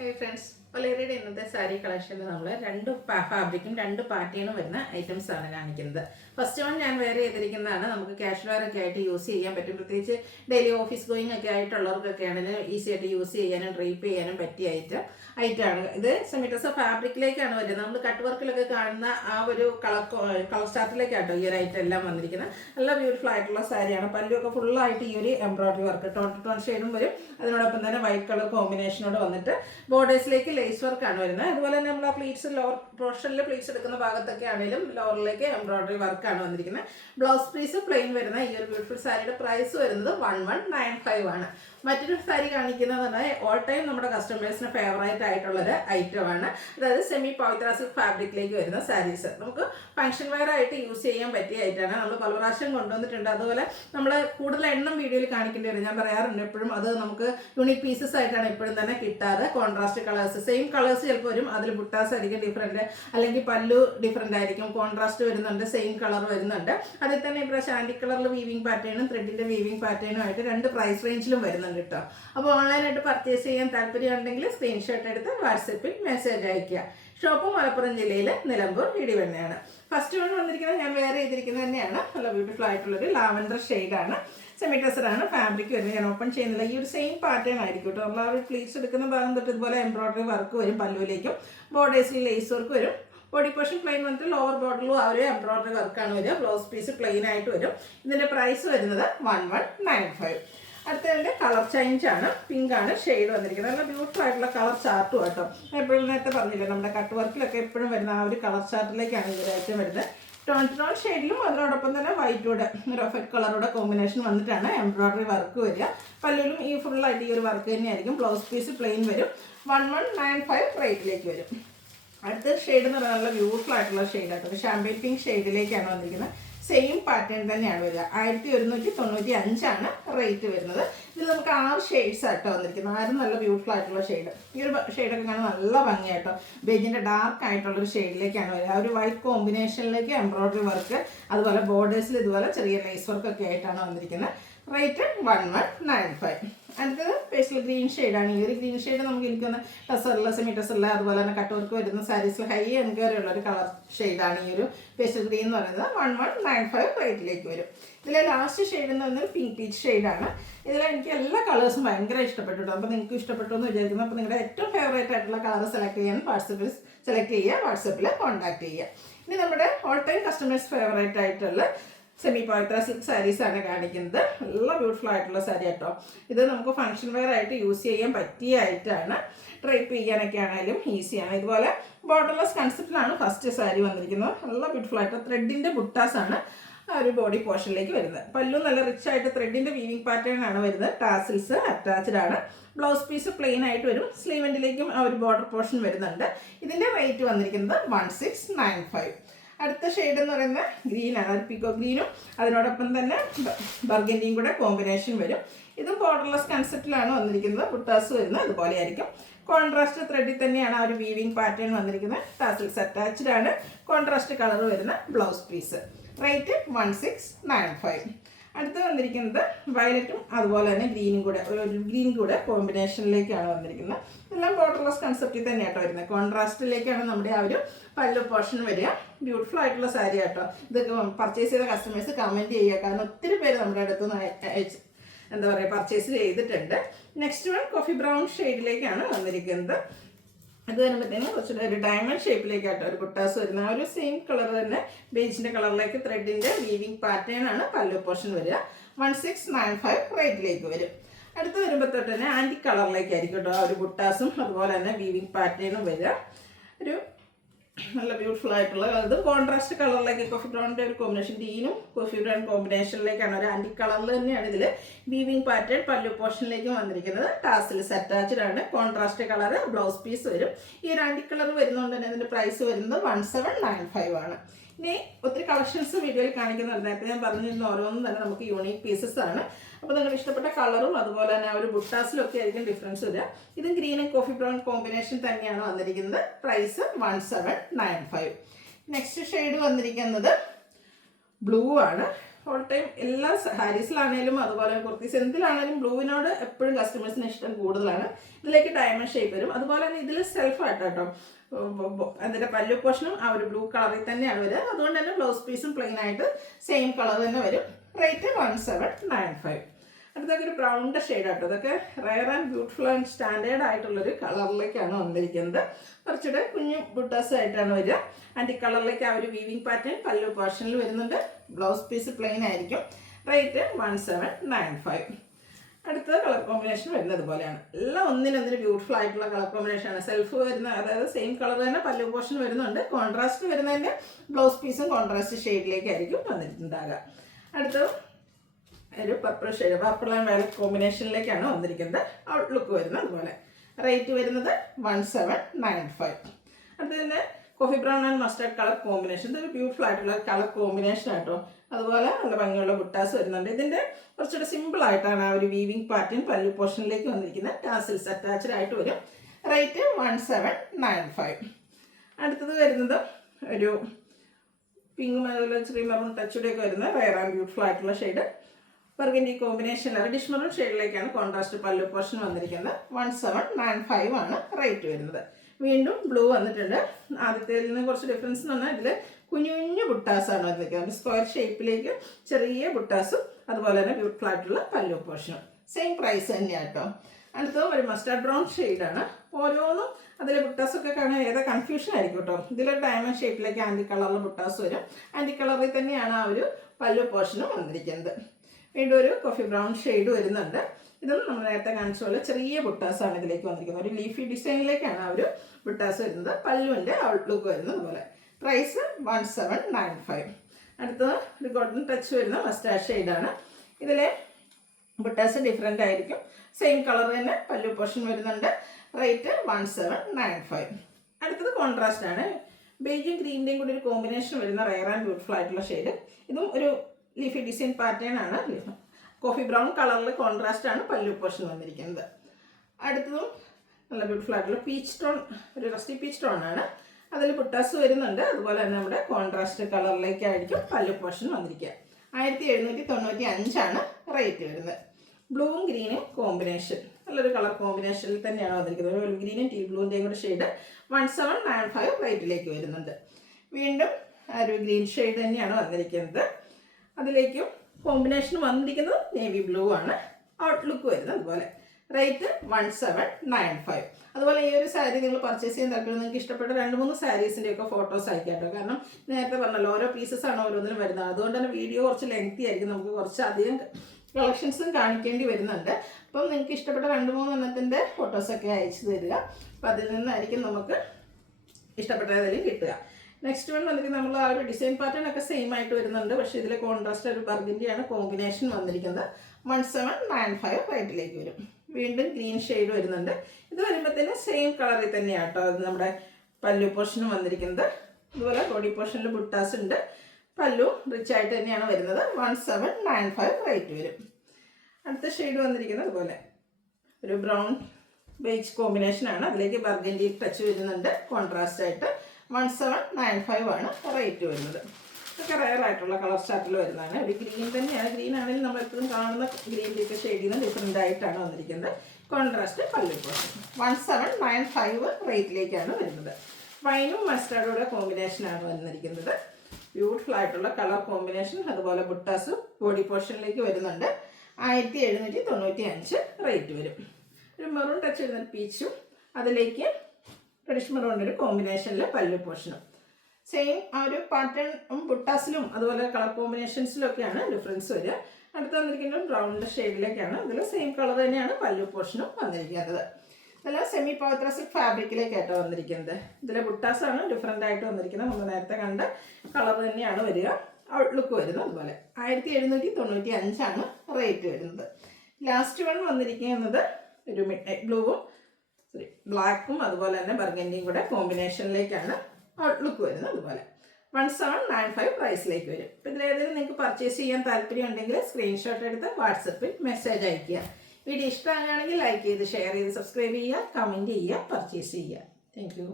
Hi friends, ഒലേറിയുടെ ഇന്നത്തെ സാരി കളക്ഷനിൽ നമ്മൾ രണ്ട് ഫാബ്രിക്കും രണ്ട് പാറ്റേണും വരുന്ന ഐറ്റംസ് ആണ് കാണിക്കുന്നത്. ഫസ്റ്റ് വൺ ഞാൻ വെയർ ചെയ്തിരിക്കുന്നതാണ്. നമുക്ക് ക്യാഷ് വെയർ ഒക്കെ ആയിട്ട് യൂസ് ചെയ്യാൻ പറ്റും. പ്രത്യേകിച്ച് ഡെയിലി ഓഫീസ് ഗോയിങ് ഒക്കെ ആയിട്ടുള്ളവർക്കൊക്കെ ആണെങ്കിലും ഈസി ആയിട്ട് യൂസ് ചെയ്യാനും ഡ്രൈപ്പ് ചെയ്യാനും പറ്റിയ ഐറ്റമാണ് ഇത്. സെമിറ്റസ് ഫാബ്രിക്കിലേക്കാണ് വരുന്നത്. നമ്മൾ കട്ട് വർക്കിലൊക്കെ കാണുന്ന ആ ഒരു കളർ സ്റ്റാർട്ടിലേക്കാട്ടോ ഈ ഒരു ഐറ്റം എല്ലാം വന്നിരിക്കുന്നത്. നല്ല ബ്യൂട്ടിഫുൾ ആയിട്ടുള്ള സാരിയാണ്. പല്ലുമൊക്കെ ഫുള്ളായിട്ട് ഈ ഒരു എംബ്രോയിഡറി വർക്ക് ടോൺ ഷെയ്ഡും വരും. അതിനോടൊപ്പം തന്നെ വൈറ്റ് കളർ കോമ്പിനേഷനോട് വന്നിട്ട് ബോർഡേഴ്സിലേക്ക് ലേസ് വർക്കാണ് വരുന്നത്. അതുപോലെ തന്നെ നമ്മൾ ആ പ്ലീറ്റ്സ് ലോവർ പോർഷനിൽ പ്ലീറ്റ്സ് എടുക്കുന്ന ഭാഗത്തൊക്കെ ആണെങ്കിലും ലോവറിലേക്ക് എംബ്രോയിഡറി വർക്കാണ് വന്നിരിക്കുന്നത്. ബ്ലൗസ് പീസ് പ്ലെയിൻ വരുന്ന ഈ ഒരു ബ്യൂട്ടിഫുൾ സാരിയുടെ പ്രൈസ് വരുന്നത് 1195 ആണ്. മറ്റൊരു സാരി കാണിക്കുന്നത് പറഞ്ഞാൽ ഓൾ ടൈം നമ്മുടെ കസ്റ്റമേഴ്സിന് ഫേവറേറ്റ് ആയിട്ടുള്ളൊരു ഐറ്റമാണ്. അതായത് സെമി പവിത്ര സിൽക്ക് ഫാബ്രിക്കിലേക്ക് വരുന്ന സാരീസ് നമുക്ക് ഫംഗ്ഷൻ വെയർ ആയിട്ട് യൂസ് ചെയ്യാൻ പറ്റിയ ഐറ്റമാണ്. നമ്മൾ പല പ്രാവശ്യം കൊണ്ടുവന്നിട്ടുണ്ട്. അതുപോലെ നമ്മൾ കൂടുതൽ എണ്ണം വീഡിയോയിൽ കാണിക്കേണ്ടി വരും. ഞാൻ പറയാറുണ്ട് എപ്പോഴും അത് നമുക്ക് യൂണിക് പീസസ് ആയിട്ടാണ് എപ്പോഴും തന്നെ കിട്ടാറ്. കോൺട്രാസ്റ്റ് കളേഴ്സ് സെയിം കളേഴ്സ് ചിലപ്പോൾ വരും. അതിൽ ബുട്ടാസ് ആയിരിക്കും ഡിഫറൻറ്റ്, അല്ലെങ്കിൽ പല്ലു ഡിഫറൻ്റ് ആയിരിക്കും. കോൺട്രാസ്റ്റ് വരുന്നുണ്ട്, സെയിം കളർ വരുന്നുണ്ട്. അതിൽ തന്നെ ഇപ്പോൾ ഷാൻഡി കളറിൽ വീവിംഗ് പാറ്റേണും ത്രെഡിൻ്റെ വീവിംഗ് പാറ്റേണും ആയിട്ട് രണ്ട് പ്രൈസ് റേഞ്ചിലും വരുന്നുണ്ട് കേട്ടോ. അപ്പോൾ ഓൺലൈനായിട്ട് പർച്ചേസ് ചെയ്യാൻ താല്പര്യമുണ്ടെങ്കിൽ സ്ക്രീൻഷോട്ട് എടുത്ത് വാട്സപ്പിൽ മെസ്സേജ് അയയ്ക്കുക. ഷോപ്പ് മലപ്പുറം ജില്ലയിൽ നിലമ്പൂർ ഇടിവണ്ണയാണ്. ഫസ്റ്റ് വൺ വന്നിരിക്കുന്നത് ഞാൻ വെയർ ചെയ്തിരിക്കുന്നത് തന്നെയാണ്. നല്ല ബ്യൂട്ടിഫുൾ ആയിട്ടുള്ളൊരു ലാവൻഡർ ഷെയ്ഡാണ്. സെമി ടെസറാണ് ഫാബ്രിക് വരുന്നത്. ഞാൻ ഓപ്പൺ ചെയ്യുന്നില്ല. ഈ ഒരു സെയിം പാറ്റേൺ ആയിരിക്കും കേട്ടോ. നമ്മൾ ആ ഒരു പ്ലീറ്റ്സ് എടുക്കുന്ന ഭാഗം തൊട്ട് ഇതുപോലെ എംബ്രോയിഡറി വർക്ക് വരും. പല്ലുവിലേക്കും ബോർഡേഴ്സിൽ ലേസ് വർക്ക് വരും. ബോഡി പോർഷൻ പ്ലെയിൻ വന്നിട്ട് ലോവർ ബോർഡറിലും ആ ഒരു എംബ്രോയിഡറി വർക്കാണ് വരിക. ബ്ലൗസ് പീസ് പ്ലെയിൻ ആയിട്ട് വരും. ഇതിൻ്റെ പ്രൈസ് വരുന്നത് 1195. അടുത്തതിൻ്റെ കളർ ചേഞ്ച് ആണ്. പിങ്ക് ആണ് ഷെയ്ഡ് വന്നിരിക്കുന്നത്. നല്ല ബ്യൂട്ടിഫുൾ ആയിട്ടുള്ള കളർ ചാർട്ടും കേട്ടോ. എപ്പോഴും നേരത്തെ പറഞ്ഞില്ല, നമ്മുടെ കട്ട് വർക്കിലൊക്കെ എപ്പോഴും വരുന്ന ആ ഒരു കളർ ചാർട്ടിലേക്കാണ് ഇതിലായിട്ട് വരുന്നത്. ടോൺ ഷെയ്ഡിലും അതിനോടൊപ്പം തന്നെ വൈറ്റോടെ ഒരു എഫക്ട് കളറോടെ കോമ്പിനേഷൻ വന്നിട്ടാണ് എംബ്രോയിഡറി വർക്ക് വരിക. പല്ലിലും ഈ ഫുള്ളായിട്ട് ഈ ഒരു വർക്ക് തന്നെയായിരിക്കും. ബ്ലൗസ് പീസ് പ്ലെയിൻ വരും. 1195 റേറ്റിലേക്ക് വരും. അടുത്ത ഷെയ്ഡ് എന്ന് പറയുന്നത് നല്ല ബ്യൂട്ടിഫുൾ ആയിട്ടുള്ള ഷെയ്ഡായിട്ട് ഷാമ്പെയിൻ പിങ്ക് ഷെയ്ഡിലേക്കാണ് വന്നിരിക്കുന്നത്. സെയിം പാറ്റേൺ തന്നെയാണ് വരിക. 1195 റേറ്റ് വരുന്നത്. ഇതിൽ നമുക്ക് 6 ഷെയ്ഡ്സ് ആയിട്ടോ വന്നിരിക്കുന്നത്. 6 നല്ല ബ്യൂട്ടിഫുൾ ആയിട്ടുള്ള ഷെയ്ഡ്. ഈ ഒരു ഷെയ്ഡൊക്കെ കാണാൻ നല്ല ഭംഗിയായിട്ടോ. ബേജിൻ്റെ ഡാർക്ക് ആയിട്ടുള്ളൊരു ഷെയ്ഡിലേക്കാണ് വരിക. ആ ഒരു വൈറ്റ് കോമ്പിനേഷനിലേക്ക് എംബ്രോയിഡറി വർക്ക്, അതുപോലെ ബോർഡേഴ്സിൽ ഇതുപോലെ ചെറിയ ലേസ് വർക്കൊക്കെ ആയിട്ടാണ് വന്നിരിക്കുന്നത്. റേറ്റ് 1195. അടുത്തത് പേസ്റ്റൽ ഗ്രീൻ ഷെയ്ഡാണ്. ഈ ഒരു ഗ്രീൻ ഷെയ്ഡ് നമുക്ക് എനിക്കൊന്ന് ടെസറിൽ സെമി ടെസറിൽ അതുപോലെ തന്നെ കട്ട് വർക്ക് വരുന്ന സാരീസിൽ ഹൈ എൻക്വയറി ഉള്ള ഒരു കളർ ഷെയ്ഡാണ് ഈ ഒരു പേസ്റ്റൽ ഗ്രീൻ എന്ന് പറയുന്നത്. 1195 റേറ്റിലേക്ക് വരും. ഇതിലെ ലാസ്റ്റ് ഷെയ്ഡ് എന്ന് പറയുന്നത് പിങ്ക് പീച്ച് ഷെയ്ഡാണ്. ഇതിൽ എനിക്ക് എല്ലാ കളേഴ്സും ഭയങ്കര ഇഷ്ടപ്പെട്ടു. അപ്പോൾ നിങ്ങൾക്ക് ഇഷ്ടപ്പെട്ടു എന്ന് വിചാരിക്കുന്നു. അപ്പോൾ നിങ്ങളുടെ ഏറ്റവും ഫേവറേറ്റ് ആയിട്ടുള്ള കളർ സെലക്ട് ചെയ്യാൻ വാട്സപ്പിൽ സെലക്ട് ചെയ്യുക, വാട്സപ്പിൽ കോൺടാക്ട് ചെയ്യുക. ഇനി നമ്മുടെ ഓൾ ടൈം കസ്റ്റമേഴ്സ് ഫേവറേറ്റ് ആയിട്ടുള്ള സെമി പവിത്ര സിൽക്ക് സാരീസാണ് കാണിക്കുന്നത്. നല്ല ബ്യൂട്ടിഫുൾ ആയിട്ടുള്ള സാരി കേട്ടോ. ഇത് നമുക്ക് ഫംഗ്ഷൻ വെയർ ആയിട്ട് യൂസ് ചെയ്യാൻ പറ്റിയ ഐറ്റമാണ്. ഡ്രൈപ്പ് ചെയ്യാനൊക്കെ ആണെങ്കിലും ഈസിയാണ്. ഇതുപോലെ ബോർഡർലെസ് കൺസെപ്റ്റിലാണ് ഫസ്റ്റ് സാരി വന്നിരിക്കുന്നത്. നല്ല ബ്യൂട്ടിഫുൾ ആയിട്ട് ത്രെഡിൻ്റെ ബുട്ടാസാണ് ആ ഒരു ബോഡി പോർഷനിലേക്ക് വരുന്നത്. പല്ലു നല്ല റിച്ച് ആയിട്ട് ത്രെഡിൻ്റെ വീവിംഗ് പാറ്റേൺ ആണ് വരുന്നത്. ടാസിൽസ് അറ്റാച്ച്ഡ് ആണ്. ബ്ലൗസ് പീസ് പ്ലെയിൻ ആയിട്ട് വരും. സ്ലീവെൻറ്റിലേക്കും ആ ഒരു ബോർഡർ പോർഷൻ വരുന്നുണ്ട്. ഇതിൻ്റെ റേറ്റ് വന്നിരിക്കുന്നത് 1695. അടുത്ത ഷെയ്ഡ് എന്ന് പറയുന്നത് ഗ്രീനാണ്. അത് പിക്കോ ഗ്രീനും അതിനോടൊപ്പം തന്നെ ബർഗൻഡിയും കൂടെ കോമ്പിനേഷൻ വരും. ഇതും ബോർഡർലെസ് കൺസെപ്റ്റിലാണ് വന്നിരിക്കുന്നത്. ബുട്ടാസ് വരുന്നത് അതുപോലെ ആയിരിക്കും. കോൺട്രാസ്റ്റ് ത്രെഡിൽ തന്നെയാണ് ആ ഒരു വീവിംഗ് പാറ്റേൺ വന്നിരിക്കുന്നത്. ടാസിൽസ് അറ്റാച്ച്ഡ് ആണ്. കോൺട്രാസ്റ്റ് കളർ വരുന്ന ബ്ലൗസ് പീസ്. റേറ്റ് 1695. അടുത്ത് വന്നിരിക്കുന്നത് വയലറ്റും അതുപോലെ തന്നെ ഗ്രീനും കൂടെ ഒരു ഗ്രീൻ കൂടെ കോമ്പിനേഷനിലേക്കാണ് വന്നിരിക്കുന്നത്. എല്ലാം ബോർഡർലെസ് കൺസെപ്റ്റിൽ തന്നെയാട്ടോ വരുന്നത്. കോൺട്രാസ്റ്റിലേക്കാണ് നമ്മുടെ ആ ഒരു പല്ലു പോർഷൻ വരിക. ബ്യൂട്ടിഫുൾ ആയിട്ടുള്ള സാരി കേട്ടോ. ഇത് പർച്ചേസ് ചെയ്ത കസ്റ്റമേഴ്സ് കമൻറ്റ് ചെയ്യുക. കാരണം ഒത്തിരി പേര് നമ്മുടെ അടുത്ത് എന്താ പറയുക പർച്ചേസ് ചെയ്തിട്ടുണ്ട്. നെക്സ്റ്റ് വൺ കോഫി ബ്രൗൺ ഷെയ്ഡിലേക്കാണ് വന്നിരിക്കുന്നത്. അത് വരുമ്പോഴത്തേനും കുറച്ചുകൂടെ ഒരു ഡയമണ്ട് ഷേപ്പിലേക്കാട്ടോ ഒരു കുട്ടാസ് വരുന്നത്. ആ ഒരു സെയിം കളർ തന്നെ ബേജിൻ്റെ കളറിലേക്ക് ത്രെഡിൻ്റെ വീവിംഗ് പാറ്റേൺ ആണ് പല്ലു പോർഷൻ വരിക. 1695 റേറ്റിലേക്ക് വരും. അടുത്ത് വരുമ്പോൾ തൊട്ട് തന്നെ ആൻറ്റി കളറിലേക്കായിരിക്കും കേട്ടോ ആ ഒരു ബുട്ടാസും അതുപോലെ തന്നെ വീവിംഗ് പാറ്റേണും വരിക. ഒരു നല്ല ബ്യൂട്ടിഫുൾ ആയിട്ടുള്ള അത് കോൺട്രാസ്റ്റ് കളറിലേക്ക് കോഫി ബ്രൗണിൻ്റെ ഒരു കോമ്പിനേഷൻ, ഗ്രീനും കോഫി ബ്രൗൺ കോമ്പിനേഷനിലേക്കാണ് ഒരു ആൻറ്റി കളറിൽ തന്നെയാണ് ഇതിൽ വീവിംഗ് പാറ്റേൺ പല്ലു പോർഷനിലേക്കും വന്നിരിക്കുന്നത്. ടാസിൽസ് അറ്റാച്ച്ഡ് ആണ്. കോൺട്രാസ്റ്റ് കളർ ബ്ലൗസ് പീസ് വരും. ഈ ഒരു ആൻറ്റി കളർ വരുന്നതുകൊണ്ട് തന്നെ ഇതിൻ്റെ പ്രൈസ് വരുന്നത് 1795 ആണ്. ഇനി ഒത്തിരി കളക്ഷൻസ് വീഡിയോയിൽ കാണിക്കുന്നുണ്ട്. നേരത്തെ ഞാൻ പറഞ്ഞിരുന്ന ഓരോന്നും തന്നെ നമുക്ക് യൂണീക്ക് പീസസ് ആണ്. അപ്പോൾ നിങ്ങൾക്ക് ഇഷ്ടപ്പെട്ട കളറും അതുപോലെ തന്നെ ആ ഒരു ബുട്ടാസിലൊക്കെ ആയിരിക്കും ഡിഫറൻസ് വരിക. ഇതും ഗ്രീനും കോഫി ബ്രൗൺ കോമ്പിനേഷൻ തന്നെയാണ് വന്നിരിക്കുന്നത്. പ്രൈസ് 1795. നെക്സ്റ്റ് ഷെയ്ഡ് വന്നിരിക്കുന്നത് ബ്ലൂ ആണ്. ഓൾ ടൈം എല്ലാ സാരീസിലാണേലും അതുപോലെ കുർത്തീസ് എന്തിലാണേലും ബ്ലൂവിനോട് എപ്പോഴും കസ്റ്റമേഴ്സിന് ഇഷ്ടം കൂടുതലാണ്. ഇതിലേക്ക് ഡയമണ്ട് ഷേപ്പ് വരും. അതുപോലെ തന്നെ ഇതിൽ സെൽഫായിട്ട് കേട്ടോ അതിൻ്റെ പല്ലു പോർഷനും ആ ഒരു ബ്ലൂ കളറിൽ തന്നെയാണ് വരിക. അതുകൊണ്ട് തന്നെ ബ്ലൗസ് പീസും പ്ലെയിൻ ആയിട്ട് സെയിം കളർ തന്നെ വരും. റേറ്റ് 1795. അടുത്തൊക്കെ ഒരു ബ്രൗണിൻ്റെ ഷെയ്ഡാട്ടോ. ഇതൊക്കെ rare and beautiful and standard ആയിട്ടുള്ളൊരു കളറിലേക്കാണ് വന്നിരിക്കുന്നത്. കുറച്ചുകൂടെ കുഞ്ഞു ബുട്ടാസ് ആയിട്ടാണ് വരിക. ആൻറ്റി കളറിലേക്ക് ആ ഒരു വീവിങ് പാറ്റേൺ പല്ലു പോർഷനിൽ വരുന്നുണ്ട്. ബ്ലൗസ് പീസ് പ്ലെയിൻ ആയിരിക്കും. റേറ്റ് 1795. അടുത്ത കളർ കോമ്പിനേഷൻ വരുന്നത് പോലെയാണ്. എല്ലാം ഒന്നിനൊന്നിന് ബ്യൂട്ടിഫുൾ ആയിട്ടുള്ള കളർ കോമ്പിനേഷനാണ്. സെൽഫ് വരുന്ന അതായത് സെയിം കളർ തന്നെ പല്ലു പോർഷൻ വരുന്നുണ്ട്. കോൺട്രാസ്റ്റ് വരുന്നതിൻ്റെ ബ്ലൗസ് പീസും കോൺട്രാസ്റ്റ് ഷെയ്ഡിലേക്കായിരിക്കും വന്നിട്ടുണ്ടാകുക. അടുത്ത ഒരു purple shade, purple and violet കോമ്പിനേഷനിലേക്കാണ് വന്നിരിക്കുന്നത്. ഔട്ട്ലുക്ക് വരുന്നത് അതുപോലെ. റേറ്റ് വരുന്നത് 1795. അടുത്ത് തന്നെ coffee brown and mustard colour combination. ഇതൊരു ബ്യൂട്ടിഫുൾ ആയിട്ടുള്ള കളർ കോമ്പിനേഷൻ ആട്ടോ. അതുപോലെ നല്ല ഭംഗിയുള്ള ബുട്ടാസ് വരുന്നുണ്ട്. ഇതിൻ്റെ കുറച്ചുകൂടെ സിമ്പിൾ ആയിട്ടാണ് ആ ഒരു വീവിങ് പാറ്റേൺ പല്ലു പോർഷനിലേക്ക് വന്നിരിക്കുന്നത്. ടാസിൽസ് അറ്റാച്ച്ഡ് ആയിട്ട് വരും. റേറ്റ് 1795. അടുത്തത് വരുന്നത് ഒരു പിങ്കും അതുപോലെ ചെറിയ മെറൂൺ ടച്ചുടെയൊക്കെ വരുന്ന റയർ ആൻഡ് ബ്യൂട്ടിഫുൾ ആയിട്ടുള്ള shade burgundy combination reddish maroon ഷെയ്ഡിലേക്കാണ് കോൺട്രാസ്റ്റ് പല്ലു പോർഷൻ വന്നിരിക്കുന്നത്. 1795 ആണ് റേറ്റ് വരുന്നത്. വീണ്ടും ബ്ലൂ വന്നിട്ടുണ്ട്. ആദ്യത്തേതിൽ നിന്ന് കുറച്ച് ഡിഫറൻസ് എന്ന് പറഞ്ഞാൽ ഇതിൽ കുഞ്ഞു കുഞ്ഞു ബുട്ടാസാണ് വന്നിരിക്കുന്നത്. സ്ക്വയർ ഷേപ്പിലേക്ക് ചെറിയ ബുട്ടാസും അതുപോലെ തന്നെ ബ്യൂട്ടിഫുൾ ആയിട്ടുള്ള പല്ലു പോർഷനും. സെയിം പ്രൈസ് തന്നെയാണ് കേട്ടോ. അടുത്തതും ഒരു മസ്റ്റാർഡ് ബ്രൗൺ ഷെയ്ഡാണ്. ഓരോന്നും അതിലെ ബുട്ടാസൊക്കെ കാണാൻ ഏതാ കൺഫ്യൂഷൻ ആയിരിക്കും കേട്ടോ. ഇതിലൊരു ഡയമണ്ട് ഷേപ്പിലേക്ക് ആൻറ്റി കളറിൽ ബുട്ടാസ് വരും. ആൻറ്റി കളറിൽ തന്നെയാണ് ആ ഒരു പല്ലു പോർഷനും വന്നിരിക്കുന്നത്. വീണ്ടും ഒരു കോഫി ബ്രൗൺ ഷെയ്ഡ് വരുന്നുണ്ട്. ഇതും നമ്മൾ നേരത്തെ കാണിച്ച പോലെ ചെറിയ ബുട്ടാസാണ് ഇതിലേക്ക് വന്നിരിക്കുന്നത്. ഒരു ലീഫി ഡിസൈനിലേക്കാണ് ആ ഒരു ബുട്ടാസ് വരുന്നത്. പല്ലുവിൻ്റെ ഔട്ട്ലുക്ക് വരുന്നത് പോലെ. പ്രൈസ് 1795. അടുത്തത് ഒരു ഗോൾഡൻ ടച്ച് വരുന്ന മസ്റ്റാർഡ് ഷെയ്ഡാണ്. ഇതിലെ ബുട്ടാസ് ഡിഫറെൻ്റ് ആയിരിക്കും. സെയിം കളർ തന്നെ പല്ലു പോർഷൻ വരുന്നുണ്ട്. റേറ്റ് 1795. അടുത്തത് കോൺട്രാസ്റ്റ് ആണ്. ബേജും ഗ്രീനിൻ്റെയും കൂടി ഒരു കോമ്പിനേഷൻ വരുന്ന റയർ ആൻഡ് ബ്യൂട്ടിഫുൾ ആയിട്ടുള്ള ഷെയ്ഡ്. ഇതും ഒരു ലീഫി ഡിസൈൻ പാറ്റേൺ ആണ്. കോഫി ബ്രൗൺ കളറിൽ കോൺട്രാസ്റ്റ് ആണ് പല്ലു പോർഷൻ വന്നിരിക്കുന്നത്. അടുത്തതും നല്ല ബ്യൂട്ടിഫുൾ ആയിട്ടുള്ള പീച്ച് ടോൺ, ഒരു റസ്റ്റി പീച്ച് ടോൺ ആണ്. അതിൽ ബുട്ടാസ് വരുന്നുണ്ട്. അതുപോലെ തന്നെ നമ്മുടെ കോൺട്രാസ്റ്റ് കളറിലേക്കായിരിക്കും പല്ലു പോർഷൻ വന്നിരിക്കുക. 1795 ആണ് റേറ്റ് വരുന്നത്. ബ്ലൂവും ഗ്രീനും കോമ്പിനേഷൻ, നല്ലൊരു കളർ കോമ്പിനേഷനിൽ തന്നെയാണ് വന്നിരിക്കുന്നത്. ഒരു ഗ്രീനും ടീ ബ്ലൂവിൻ്റെയും കൂടെ ഷെയ്ഡ് 1795 റേറ്റിലേക്ക് വരുന്നുണ്ട്. വീണ്ടും ഒരു ഗ്രീൻ ഷെയ്ഡ് തന്നെയാണ് വന്നിരിക്കുന്നത്. അതിലേക്കും കോമ്പിനേഷൻ വന്നിരിക്കുന്നത് നേവി ബ്ലൂ ആണ്. ഔട്ട്ലുക്ക് വരുന്നത് അതുപോലെ. റേറ്റ് 1795. അതുപോലെ ഈ ഒരു സാരി നിങ്ങൾ പർച്ചേസ് ചെയ്യാൻ താല്പര്യം, നിങ്ങൾക്ക് ഇഷ്ടപ്പെട്ട 2-3 സാരീസിൻ്റെയൊക്കെ ഫോട്ടോസ് അയക്കാട്ടോ. കാരണം നേരത്തെ പറഞ്ഞല്ലോ ഓരോ പീസസാണ് ഓരോന്നിലും വരുന്നത്. അതുകൊണ്ട് തന്നെ വീഡിയോ കുറച്ച് ലെങ്തി ആയിരിക്കും. നമുക്ക് കുറച്ച് അധികം കളക്ഷൻസും കാണിക്കേണ്ടി വരുന്നുണ്ട്. അപ്പം നിങ്ങൾക്ക് ഇഷ്ടപ്പെട്ട 2-3 എണ്ണത്തിൻ്റെ ഫോട്ടോസൊക്കെ അയച്ചു തരിക. അപ്പം അതിൽ നിന്നായിരിക്കും നമുക്ക് ഇഷ്ടപ്പെട്ടതിലും കിട്ടുക. നെക്സ്റ്റ് വൺ വന്നിട്ട് നമ്മൾ ആ ഒരു ഡിസൈൻ പാറ്റേൺ ഒക്കെ സെയിം ആയിട്ട് വരുന്നുണ്ട്. പക്ഷേ ഇതിലെ കോൺട്രാസ്റ്റ് ഒരു ബർഗൻഡിയാണ് കോമ്പിനേഷൻ വന്നിരിക്കുന്നത്. 1795 റേറ്റിലേക്ക് വരും. വീണ്ടും ഗ്രീൻ ഷെയ്ഡ് വരുന്നുണ്ട്. ഇത് വരുമ്പോഴത്തേന് സെയിം കളറിൽ തന്നെയാണ് കേട്ടോ അത് നമ്മുടെ പല്ലു പോർഷനും വന്നിരിക്കുന്നത്. അതുപോലെ ബോഡി പോർഷനിൽ ബുട്ടാസ് ഉണ്ട്. പല്ലു റിച്ച് ആയിട്ട് തന്നെയാണ് വരുന്നത്. 1795 റേറ്റ് വരും. അടുത്ത ഷെയ്ഡ് വന്നിരിക്കുന്നത് അതുപോലെ ഒരു ബ്രൗൺ ബേജ് കോമ്പിനേഷനാണ്. അതിലേക്ക് ബർഗൻഡി ടച്ച് വരുന്നുണ്ട് കോൺട്രാസ്റ്റ് ആയിട്ട്. 1795 ആണ് റേറ്റ് വരുന്നത്. ഇതൊക്കെ റയർ ആയിട്ടുള്ള കളർ ചാർട്ടിൽ വരുന്നതാണ്. ഒരു ഗ്രീൻ തന്നെയാണ്. ഗ്രീൻ ആണെങ്കിൽ നമ്മൾ എപ്പോഴും കാണുന്ന ഗ്രീനിലേക്ക് ഷെയ്ഡിൽ നിന്ന് ഡിഫറെൻ്റ് ആയിട്ടാണ് വന്നിരിക്കുന്നത്. Contrast pallu portion. 1795 റേറ്റിലേക്കാണ് വരുന്നത്. വൈനും മസ്റ്റാർഡോടെ കോമ്പിനേഷനാണ് വന്നിരിക്കുന്നത്. ബ്യൂട്ടിഫുൾ ആയിട്ടുള്ള കളർ കോമ്പിനേഷൻ. അതുപോലെ ബുട്ടാസും ബോഡി പോർഷനിലേക്ക് വരുന്നുണ്ട്. 1795 റേറ്റ് വരും. ഒരു മെറൂൺ ടച്ച് വരുന്ന പീച്ചും അതിലേക്ക് റെഡിഷ് മെറൂണിൻ്റെ ഒരു കോമ്പിനേഷനിൽ പല്ലു പോർഷനും. സെയിം ആ ഒരു പാറ്റേൺ ബുട്ടാസിലും അതുപോലെ കളർ കോമ്പിനേഷൻസിലൊക്കെയാണ് ഡിഫറൻസ് വരിക. അടുത്ത് വന്നിരിക്കുന്നത് ബ്രൗണിൻ്റെ ഷെയ്ഡിലേക്കാണ്. ഇതിൽ സെയിം കളർ തന്നെയാണ് പല്ലു പോർഷനും വന്നിരിക്കുന്നത്. ഇതെല്ലാം സെമി പവിത്ര സിൽക്ക് ഫാബ്രിക്കിലേക്കായിട്ടോ വന്നിരിക്കുന്നത്. ഇതിലെ ബുട്ടാസാണ് ഡിഫറെൻ്റ് ആയിട്ട് വന്നിരിക്കുന്നത്. നമ്മൾ നേരത്തെ കണ്ട കളർ തന്നെയാണ് വരിക. ഔട്ട്ലുക്ക് വരുന്നത് അതുപോലെ. 1795 ആണ് റേറ്റ് വരുന്നത്. ലാസ്റ്റ് വൺ വന്നിരിക്കുന്നത് ഒരു മിഡ് നൈറ്റ് ബ്ലൂവും ബ്ലാക്കും അതുപോലെ തന്നെ ബർഗൻഡിയും കൂടെ കോമ്പിനേഷനിലേക്കാണ് ഔട്ട്ലുക്ക് വരുന്നത് അതുപോലെ. 1795 പ്രൈസിലേക്ക് വരും. അപ്പോൾ ഇതിലേതെങ്കിലും നിങ്ങൾക്ക് പർച്ചേസ് ചെയ്യാൻ താല്പര്യം ഉണ്ടെങ്കിൽ സ്ക്രീൻഷോട്ട് എടുത്ത് വാട്സപ്പിൽ മെസ്സേജ് അയയ്ക്കുക. വീഡിയോ ഇഷ്ടമാണെങ്കിൽ ലൈക്ക് ചെയ്ത് ഷെയർ ചെയ്ത് സബ്സ്ക്രൈബ് ചെയ്യുക, കമൻറ്റ് ചെയ്യുക, പർച്ചേസ് ചെയ്യുക. Thank you.